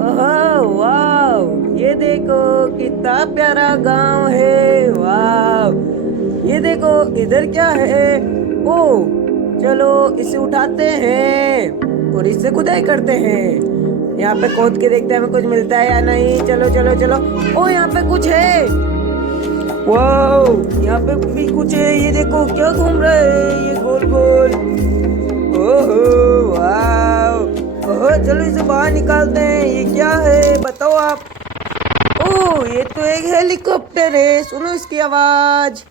ओह वाह, ये देखो कितना प्यारा गांव है। वाह, ये देखो इधर क्या है। ओ चलो इसे उठाते हैं और इससे खुदाई करते हैं। यहाँ पे खोद के देखते हैं हमें कुछ मिलता है या नहीं। चलो चलो चलो। ओ यहाँ पे कुछ है। वाह, यहाँ पे भी कुछ है। ये देखो क्या घूम रहा है ये गोल गोल। ओहो वाह। ओह चलो इसे बाहर निकालते हैं। ये क्या है बताओ आप। ओह ये तो एक हेलीकॉप्टर है, सुनो इसकी आवाज।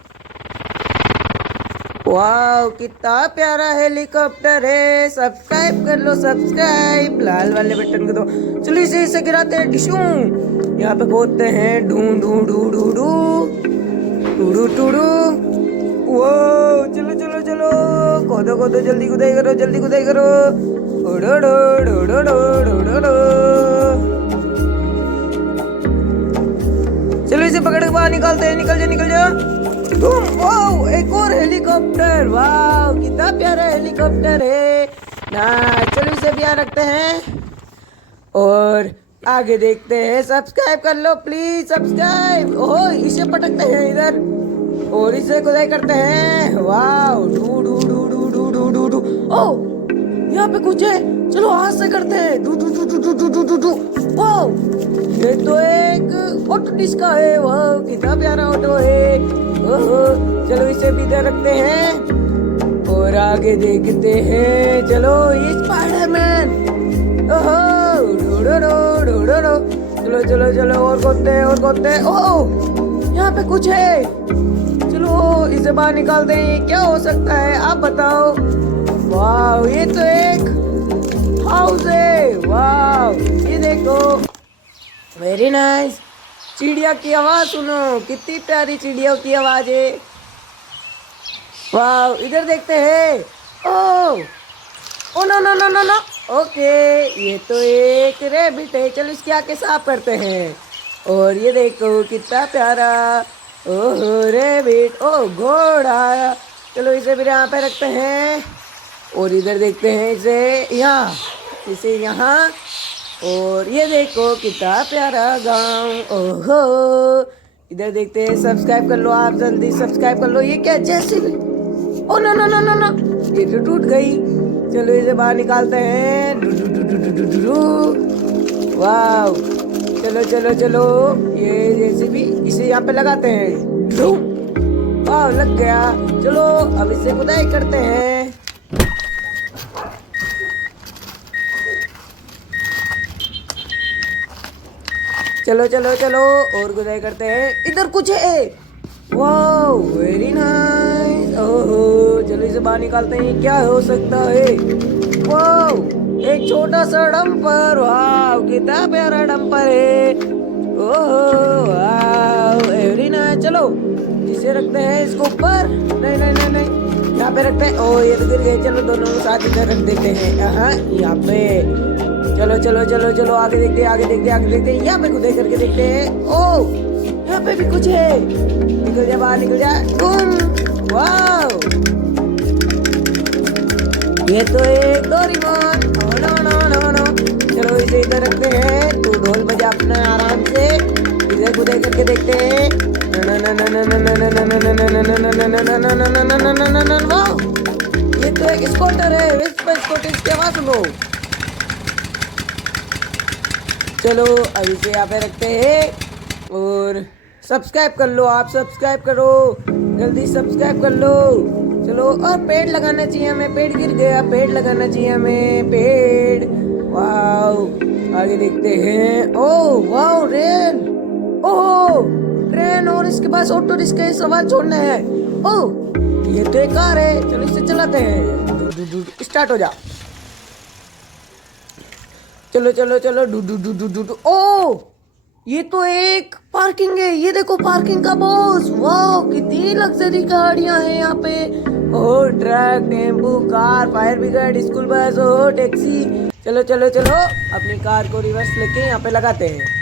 वाह कितना प्यारा हेलीकॉप्टर है। सब्सक्राइब कर लो, सब्सक्राइब लाल वाले बटन को दो। चलो इसे गिराते हैं। डिशू यहाँ पे खोदते हैं। ढू ढू ढू ढू ढू टूडू टूडू। वो चलो चलो चलो, खोदो खोदो, जल्दी खुदाई करो, जल्दी खुदाई करो। ओडो डो डो डो डो डो डो। चलो इसे पकड़ के बाहर निकालते हैं। निकल जा निकल जा। वाह एक और हेलीकॉप्टर। वाह कितना प्यारा हेलीकॉप्टर है ना। चलो इसे भी यहाँ रखते हैं और आगे देखते हैं। सब्सक्राइब कर लो प्लीज, सब्सक्राइब। ओह इसे पटकते हैं इधर और इसे खुदाई करते हैं। वाह डू डू डू डू डू डू डू डू। ओह यहाँ पे कुछ है, चलो हाथ से करते हैं। डू डू डू डू डू डू डू डू। वाह ये तो एक ऑटो रिक्शा है। वाह कितना प्यारा ऑटो है। ओहो चलो इसे भी इधर रखते हैं और आगे देखते हैं। चलो ये स्पाइडरमैन। ओहो डो डो डो डो डो डो। चलो चलो चलो और खोदते हैं और खोदते हैं। ओह यहाँ पे कुछ है, चलो इसे बाहर निकालते हैं। ये क्या हो सकता है आप बताओ। वाह ये तो एक हाउस है। वाह ये देखो वेरी नाइस। चिड़िया की आवाज सुनो, कितनी प्यारी चिड़ियों की आवाज है। वाह इधर देखते हैं। Oh oh no no no no no. Okay ये तो एक रैबिट है। चलो इसकी आंखें साफ करते हैं और ये देखो कितना प्यारा। ओहो रैबिट। ओ घोड़ा। चलो इसे भी यहाँ पे रखते हैं और इधर देखते हैं इसे यहाँ और ये देखो कितना प्यारा गांव। ओहो इधर देखते हैं। सब्सक्राइब कर लो आप, जल्दी सब्सक्राइब कर लो। ये क्या JCB. Oh no no no no no, ये तो टूट गई। चलो इसे बाहर निकालते हैं। डू डू डू डू डू डू डू। वाह चलो चलो चलो, ये जेसीबी इसे यहाँ पे लगाते हैं। वाह लग गया। चलो अब इसे खुदाई करते हैं। चलो चलो चलो और खुदाई करते हैं। इधर कुछ है। वाह वेरी नाइस। ओहो चलो इसे बाहर निकालते हैं। क्या हो सकता है। वाह एक छोटा सा डंपर। वाह कितना प्यारा डंपर है। ओहो वाह वेरी नाइस। चलो इसे रखते हैं इसको ऊपर। नहीं नहीं नहीं नहीं, यहाँ पे रखते हैं। ओ ये तो गिर गए। चलो दोनों साथ इधर रख देते हैं। हाँ यहाँ पे। चलो चलो चलो चलो आगे देखते हैं, आगे देखते हैं, आगे देखते हैं। यहाँ पे खुदाई करके देखते हैं। ओ यहाँ पे भी कुछ है। निकल जा बाहर, निकल जा तुम। वाह ये तो एक Doraemon. No no no no. चलो इसे इधर रखते हैं। तू ढोल बजा अपना आराम से। इधर खुदाई करके देखते हैं। ये तो एक स्कूटर है। स्कूटर की आवाज सुनो। चलो अब इसे यहाँ पे रखते हैं और सब्सक्राइब कर लो आप, सब्सक्राइब करो जल्दी, सब्सक्राइब कर लो। चलो और पेड़ लगाना चाहिए हमें। पेड़ गिर गया, पेड़ लगाना चाहिए हमें, पेड़। वाह आगे देखते हैं। ओह वाह रेल। ओह ट्रेन और इसके पास ऑटो रिक्शा सवार छोड़ना है। ओह ये तो एक कार है। चलो इसे चलाते हैं। स्टार्ट हो जा। चलो चलो चलो डू डू डू डू डू डू। ओ ये तो एक पार्किंग है। ये देखो पार्किंग का बॉस। वाह कितनी लग्जरी गाड़ियां हैं यहाँ पे। ओ truck, tempo, car, fire brigade, school bus, ओ टैक्सी। चलो चलो चलो अपनी कार को रिवर्स लेके यहाँ पे लगाते हैं।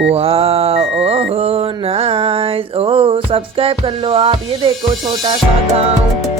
वाह ओहो नाइस। ओ सब्सक्राइब कर लो आप। ये देखो छोटा सा गाँव।